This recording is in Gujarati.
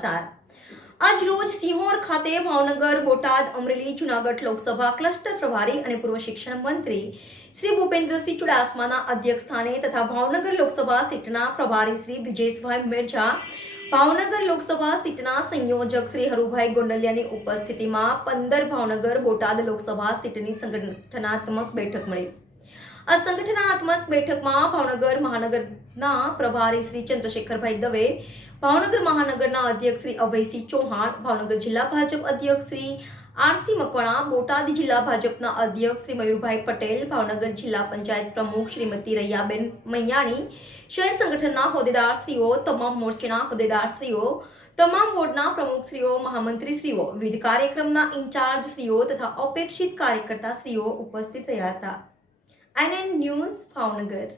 સમાચાર આજ રોજ સિહોર ખાતે ભાવનગર, બોટાદ, અમરેલી, જૂનાગઢ લોકસભા ક્લસ્ટર પ્રભારી અને પૂર્વ શિક્ષણ મંત્રી શ્રી ભૂપેન્દ્રસિંહ ચુડાસમાના અધ્યક્ષસ્થાને તથા ભાવનગર લોકસભા સીટના પ્રભારી શ્રી બ્રિજેશભાઈ મેરજા, ભાવનગર લોકસભા સીટના સંયોજક શ્રી હરુભાઈ ગોંડલિયાની ઉપસ્થિતિમાં 15 ભાવનગર, બોટાદ લોકસભા સીટની સંગઠનાત્મક બેઠક મળી। આ સંગઠનાત્મક બેઠકમાં ભાવનગર મહાનગરના પ્રભારી શ્રી ચંદ્રશેખરભાઈ દવે, ભાવનગર મહાનગરના અધ્યક્ષ શ્રી અભયસિંહ ચૌહાણ, ભાવનગર જિલ્લા ભાજપ અધ્યક્ષ શ્રી આરસી મકવાણા, બોટાદ જિલ્લા ભાજપના અધ્યક્ષ શ્રી મયુરભાઈ પટેલ, ભાવનગર જિલ્લા પંચાયત પ્રમુખ શ્રીમતી રૈયાબેન મૈયાણી, શહેર સંગઠનના હોદ્દેદારશ્રીઓ, તમામ મોરચાના હોદ્દેદારશ્રીઓ, તમામ વોર્ડના પ્રમુખશ્રીઓ, મહામંત્રીશ્રીઓ, વિવિધ કાર્યક્રમના ઇન્ચાર્જશ્રીઓ તથા અપેક્ષિત કાર્યકર્તાશ્રીઓ ઉપસ્થિત રહ્યા હતા। NN news Bhavnagar.